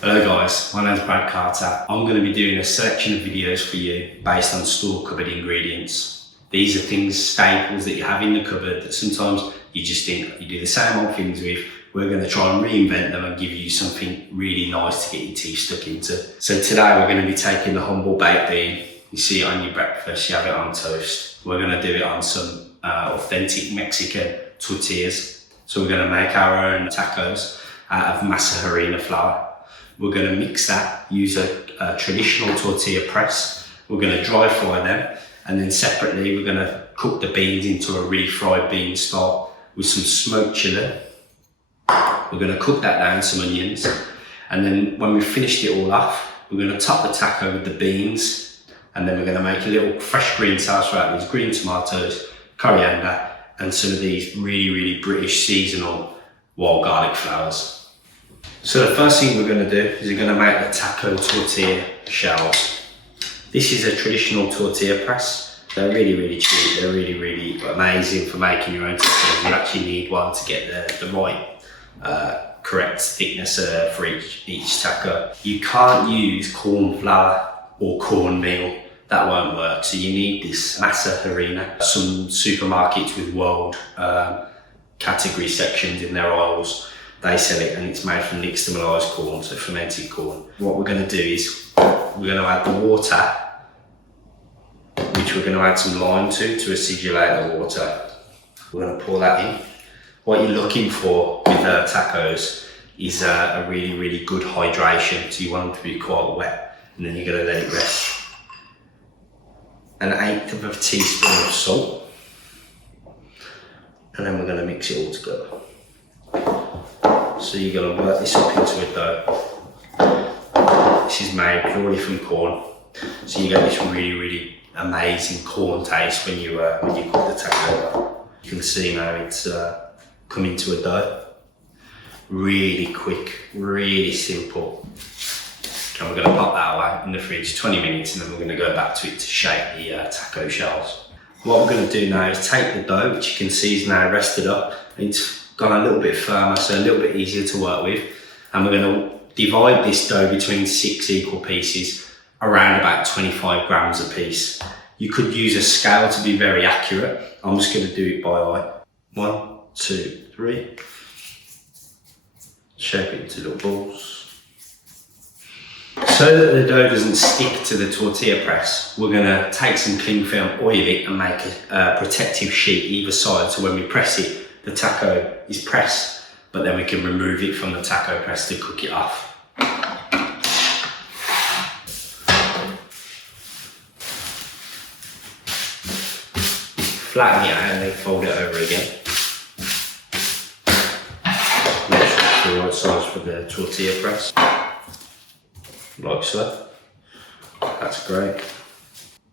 Hello guys, my name's Brad Carter. I'm going to be doing a selection of videos for you based on store cupboard ingredients. These are things, staples that you have in the cupboard that sometimes you just think you do the same old things with. We're going to try and reinvent them and give you something really nice to get your teeth stuck into. So today we're going to be taking the humble baked bean. You see it on your breakfast, you have it on toast. We're going to do it on some authentic Mexican tortillas. So we're going to make our own tacos out of masa harina flour. We're going to mix that, use a traditional tortilla press. We're going to dry fry them, and then separately we're going to cook the beans into a refried bean stock with some smoked chili. We're going to cook that down, some onions, and then when we've finished it all off, we're going to top the taco with the beans, and then we're going to make a little fresh green sauce out these green tomatoes, coriander, and some of these really British seasonal wild garlic flowers. So the first thing we're going to do is we're going to make the taco tortilla shells. This is a traditional tortilla press. They're really cheap. They're really amazing for making your own tacos. You actually need one to get the right correct thickness for each taco. You can't use corn flour or cornmeal. That won't work. So you need this masa harina. Some supermarkets with world category sections in their aisles, they sell it, and it's made from nixtamalized corn, so fermented corn. What we're going to do is we're going to add the water, which we're going to add some lime to acidulate the water. We're going to pour that in. What you're looking for with tacos is a really good hydration, so you want them to be quite wet, and then you're going to let it rest. 1/8 of a teaspoon of salt, and then we're going to mix it all together. So you're going to work this up into a dough. This is made purely from corn, so you get this really amazing corn taste when you cook the taco. You can see now it's come into a dough. Really quick, really simple. And we're going to pop that away in the fridge 20 minutes, and then we're going to go back to it to shape the taco shells. What we're going to do now is take the dough, which you can see is now rested up. It's gone a little bit firmer, so a little bit easier to work with. And we're going to divide this dough between 6 equal pieces, around about 25 grams a piece. You could use a scale to be very accurate. I'm just going to do it by eye. 1, 2, 3. Shape it into little balls. So that the dough doesn't stick to the tortilla press, we're going to take some cling film, oil it, and make a protective sheet either side, so when we press it, the taco is pressed, but then we can remove it from the taco press to cook it off. Flatten it out and then fold it over again. Make sure it's the right size for the tortilla press. Like so. That's great.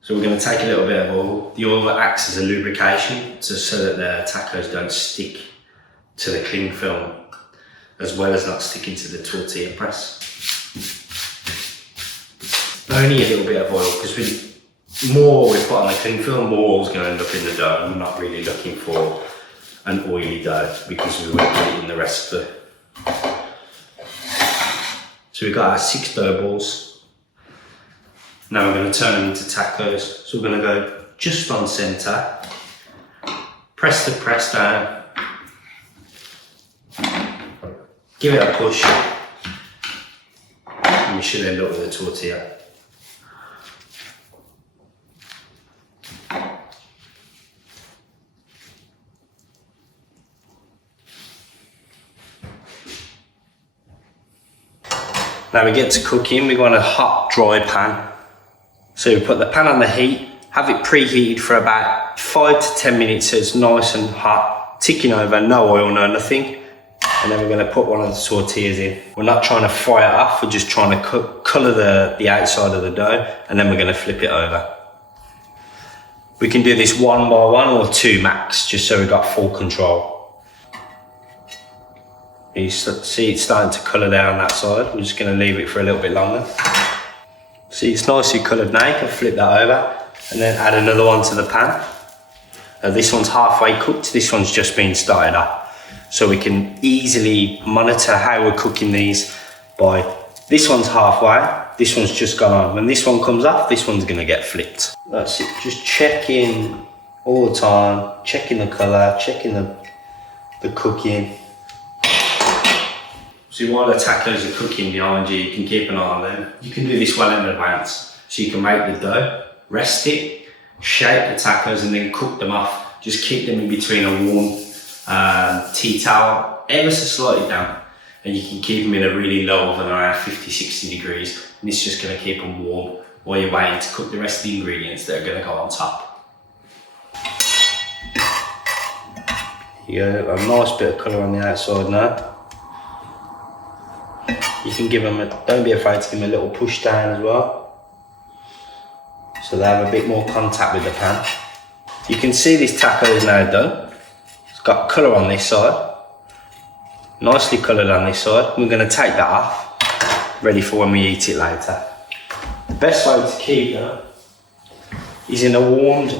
So we're going to take a little bit of oil. The oil acts as a lubrication so that the tacos don't stick to the cling film, as well as not sticking to the tortilla press. Only a little bit of oil, because the more we put on the cling film, more oil's going to end up in the dough, and we're not really looking for an oily dough because we won't put it in the rest of it. So we've got our 6 dough balls. Now we're going to turn them into tacos. So we're going to go just on centre, press the press down, give it a push, and we should end up with a tortilla. Now we get to cooking. We want a hot, dry pan. So we put the pan on the heat, have it preheated for about 5 to 10 minutes so it's nice and hot, ticking over, no oil, no nothing. And then we're going to put one of the tortillas in. We're not trying to fry it off, we're just trying to colour the outside of the dough, and then we're going to flip it over. We can do this 1 by 1 or 2 max, just so we've got full control. You see it's starting to colour down that side. We're just going to leave it for a little bit longer. See, it's nicely coloured now. You can flip that over and then add another one to the pan. This one's halfway cooked, this one's just been started up. So we can easily monitor how we're cooking these by This one's halfway, this one's just gone on. When this one comes off, this one's gonna get flipped. That's it, just checking all the time, checking the colour, checking the cooking. So while the tacos are cooking behind you, you can keep an eye on them. You can do this well in advance. So you can make the dough, rest it, shape the tacos and then cook them off. Just keep them in between a warm tea towel, ever so slightly damp. And you can keep them in a really low oven around 50-60 degrees. And it's just gonna keep them warm while you're waiting to cook the rest of the ingredients that are gonna go on top. Yeah, a nice bit of colour on the outside now. You can give them don't be afraid to give them a little push down as well, so they have a bit more contact with the pan. You can see this taco is now done. It's got colour on this side, nicely coloured on this side. We're going to take that off, ready for when we eat it later. The best way to keep them is in a warmed,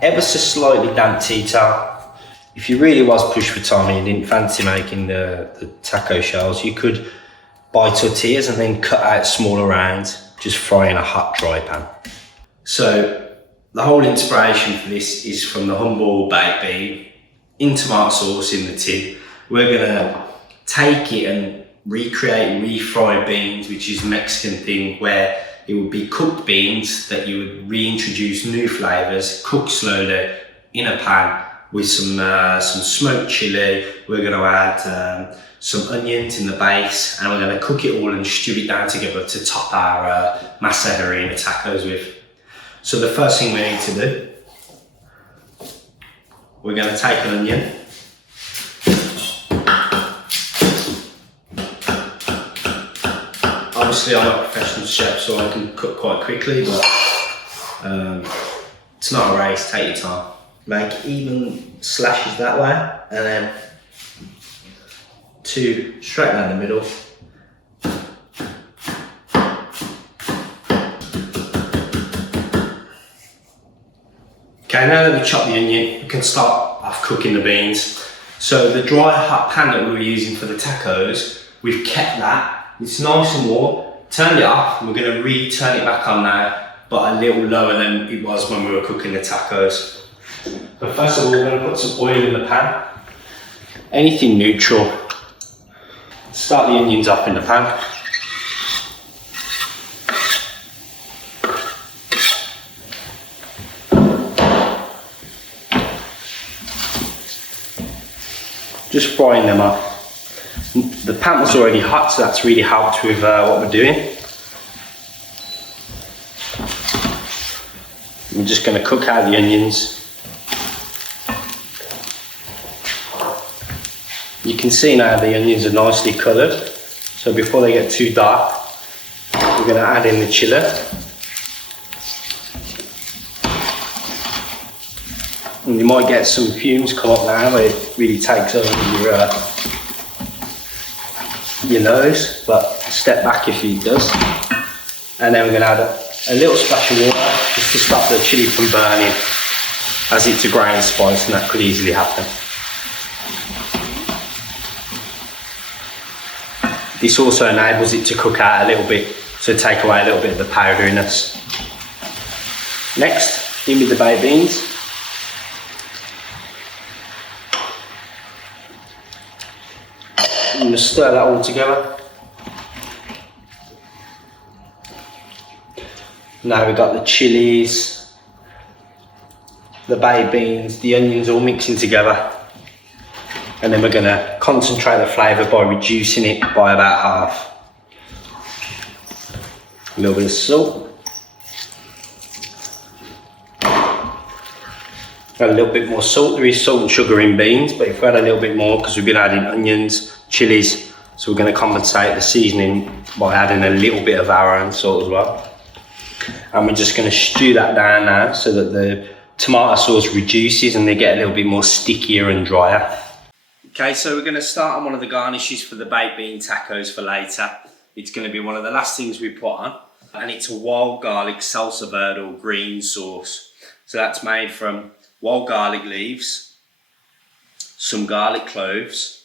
ever so slightly damp tea towel. If you really was pushed for time and you didn't fancy making the taco shells, you could buy tortillas and then cut out smaller rounds, just fry in a hot dry pan. So the whole inspiration for this is from the humble baked bean in tomato sauce in the tin. We're gonna take it and recreate refried beans, which is a Mexican thing where it would be cooked beans that you would reintroduce new flavors, cook slowly in a pan with some smoked chili. We're gonna add some onions in the base, and we're going to cook it all and stew it down together to top our masa harina tacos with. So the first thing we need to do, we're going to take an onion, obviously I'm a professional chef so I can cook quite quickly, but it's not a race, take your time. Make even slashes that way, and then 2 straight down the middle. Okay, now that we've chopped the onion, we can start off cooking the beans. So the dry hot pan that we were using for the tacos, we've kept that. It's nice and warm. Turned it off, and we're going to re-turn it back on now, but a little lower than it was when we were cooking the tacos. But first of all, we're going to put some oil in the pan. Anything neutral. Start the onions up in the pan. Just frying them up. The pan was already hot, so that's really helped with what we're doing. We're just going to cook out the onions. You can see now the onions are nicely coloured, so before they get too dark, we're going to add in the chili. And you might get some fumes come up now where it really takes over your nose, but step back if it does. And then we're going to add a little splash of water just to stop the chili from burning, as it's a ground spice and that could easily happen. This also enables it to cook out a little bit, so take away a little bit of the powderiness. Next, in with the baked beans. I'm going to stir that all together. Now we've got the chillies, the baked beans, the onions all mixing together. And then we're going to concentrate the flavour by reducing it by about half. A little bit of salt. Add a little bit more salt. There is salt and sugar in beans, but if we add a little bit more, because we've been adding onions, chillies, so we're going to compensate the seasoning by adding a little bit of our own salt as well. And we're just going to stew that down now so that the tomato sauce reduces and they get a little bit more stickier and drier. Okay, so we're going to start on one of the garnishes for the baked bean tacos for later. It's going to be one of the last things we put on, and it's a wild garlic salsa verde or green sauce. So that's made from wild garlic leaves, some garlic cloves,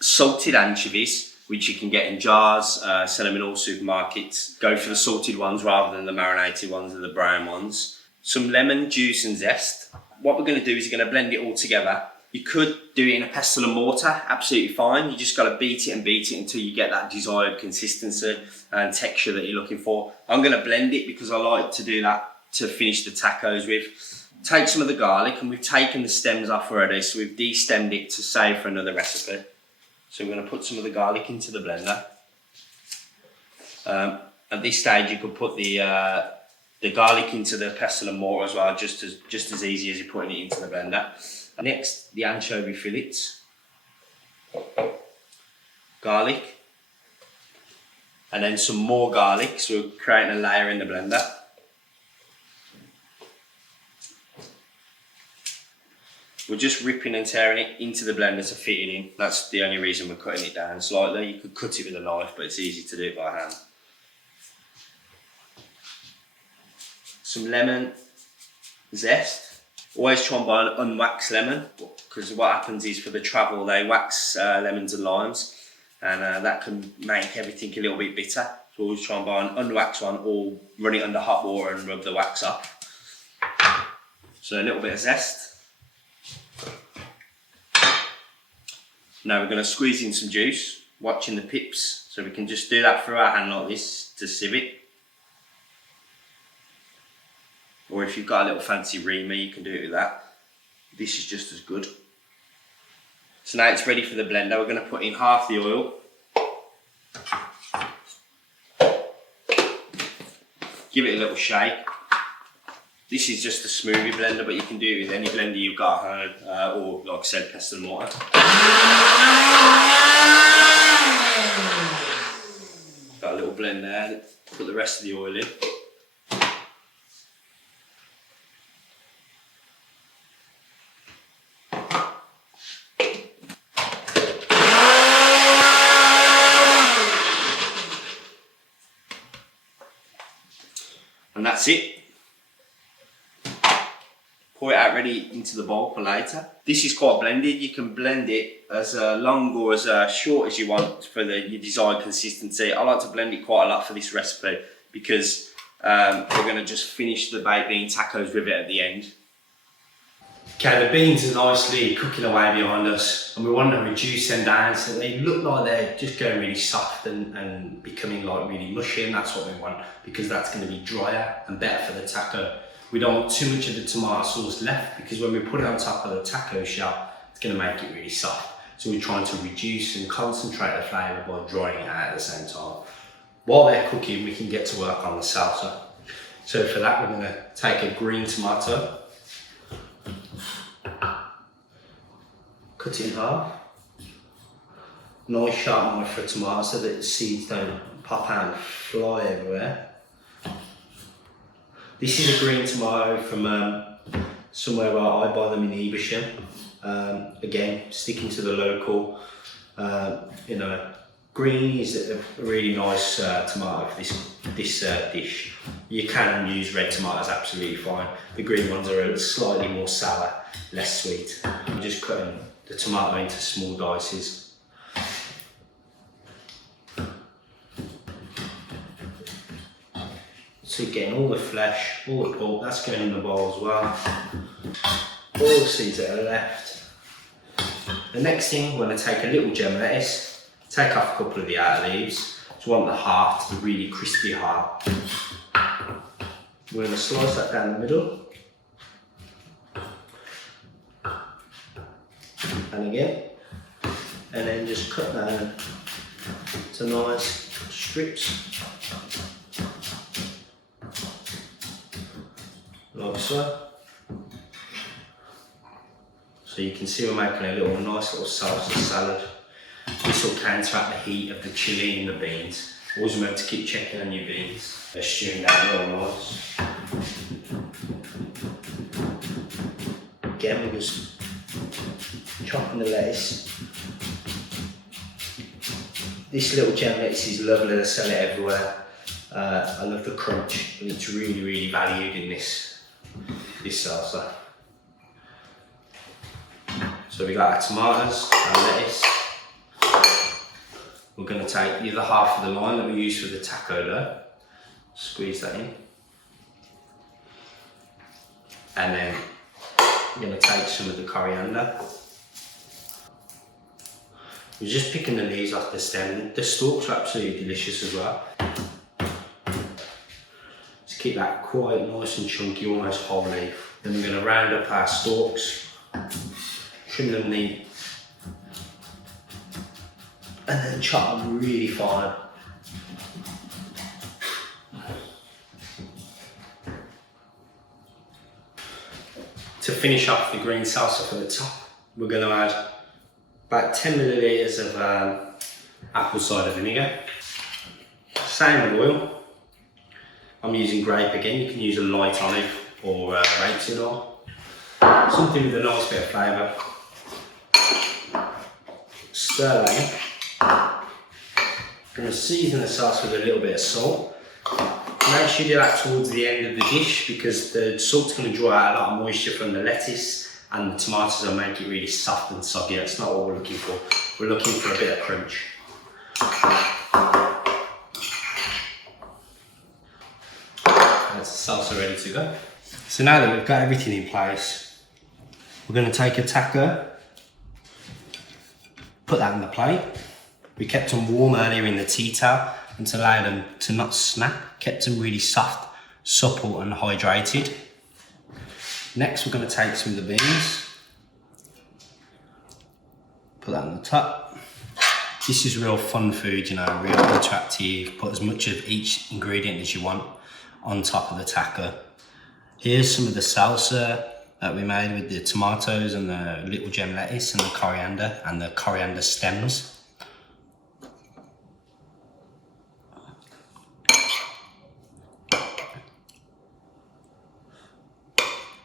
salted anchovies, which you can get in jars, sell them in all supermarkets. Go for the salted ones rather than the marinated ones or the brown ones. Some lemon juice and zest. What we're going to do is you're going to blend it all together. You could do it in a pestle and mortar, absolutely fine. You just got to beat it until you get that desired consistency and texture that you're looking for. I'm going to blend it because I like to do that to finish the tacos with. Take some of the garlic, and we've taken the stems off already, so we've de-stemmed it to save for another recipe. So we're going to put some of the garlic into the blender. At this stage you could put the garlic into the pestle and mortar as well, just as easy as you're putting it into the blender. Next, the anchovy fillets, garlic, and then some more garlic, so we're creating a layer in the blender. We're just ripping and tearing it into the blender to fit it in. That's the only reason we're cutting it down slightly. You could cut it with a knife, but it's easy to do it by hand. Some lemon zest. Always try and buy an unwaxed lemon, because what happens is for the travel they wax lemons and limes, and that can make everything a little bit bitter. So always try and buy an unwaxed one, or run it under hot water and rub the wax off. So a little bit of zest. Now we're going to squeeze in some juice, watching the pips, so we can just do that through our hand like this to sieve it. Or if you've got a little fancy reamer, you can do it with that. This is just as good. So now it's ready for the blender. We're going to put in half the oil. Give it a little shake. This is just a smoothie blender, but you can do it with any blender you've got at home, or like I said, pestle and mortar. Got a little blend there. Put the rest of the oil in. And that's it. Pour it out ready into the bowl for later. This is quite blended. You can blend it as long or as short as you want for your desired consistency. I like to blend it quite a lot for this recipe because we're going to just finish the baked bean tacos with it at the end. Okay, the beans are nicely cooking away behind us, and we want to reduce them down so they look like they're just going really soft and becoming like really mushy, and that's what we want because that's going to be drier and better for the taco. We don't want too much of the tomato sauce left because when we put it on top of the taco shell, it's going to make it really soft. So we're trying to reduce and concentrate the flavour by drying it out at the same time. While they're cooking, we can get to work on the salsa. So for that, we're going to take a green tomato, cut it in half. Nice sharp knife for tomatoes so that the seeds don't pop out and fly everywhere. This is a green tomato from somewhere where I buy them in Evesham. Again, sticking to the local, green is a really nice tomato for this dish. You can use red tomatoes absolutely fine. The green ones are slightly more sour, less sweet. I'm just cutting the tomato into small dices. So you're getting all the flesh, all the pulp, that's going in the bowl as well. All the seeds that are left. The next thing, we're going to take a little gem lettuce, take off a couple of the outer leaves. So we want the heart, the really crispy heart. We're going to slice that down the middle. And again. And then just cut down to nice strips. Like so. So you can see we're making a nice little salsa salad. This will counteract the heat of the chilli and the beans. Always remember to keep checking on your beans. They're stewing down real nice. Again, we're just chopping the lettuce. This little gem lettuce is lovely, they sell it everywhere. I love the crunch, and it's really, really valued in this salsa. So we got our tomatoes, our lettuce. We're going going to take the other half of the line that we used for the taco dough, squeeze that in, and then we're going to take some of the coriander. We're just picking the leaves off the stem. The stalks are absolutely delicious as well. Just keep that quite nice and chunky, almost whole leaf. Then we're going to round up our stalks, trim them neat, and then chop them really fine. To finish off the green salsa for the top, we're going to add about 10 millilitres of apple cider vinegar. Same with oil. I'm using grape again. You can use a light olive or rapeseed oil. Something with a nice bit of flavour. Stir that in. I'm going to season the sauce with a little bit of salt. Make sure you do that towards the end of the dish because the salt's going to draw out a lot of moisture from the lettuce, and the tomatoes will make it really soft and soggy. That's not what we're looking for. We're looking for a bit of crunch. That's the salsa ready to go. So now that we've got everything in place, we're going to take a taco, put that on the plate. We kept them warm earlier in the tea towel and to allow them to not snap. Kept them really soft, supple and hydrated. Next we're going to take some of the beans, put that on the top. This is real fun food, you know, real attractive. Put as much of each ingredient as you want on top of the taco. Here's some of the salsa that we made with the tomatoes and the little gem lettuce and the coriander stems.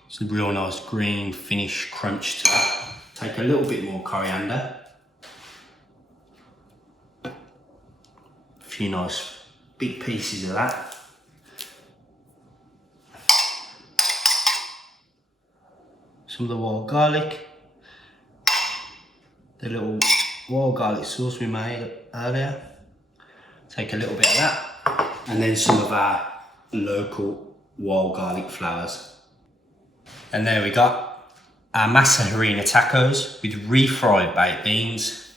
It's a real nice green finish crunch to that. Take a little bit more coriander. A few nice big pieces of that. Some of the wild garlic. The little wild garlic sauce we made earlier. Take a little bit of that. And then some of our local wild garlic flowers. And there we got our masa harina tacos with refried baked beans,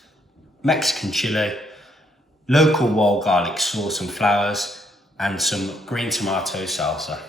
Mexican chili, local wild garlic sauce and flowers, and some green tomato salsa.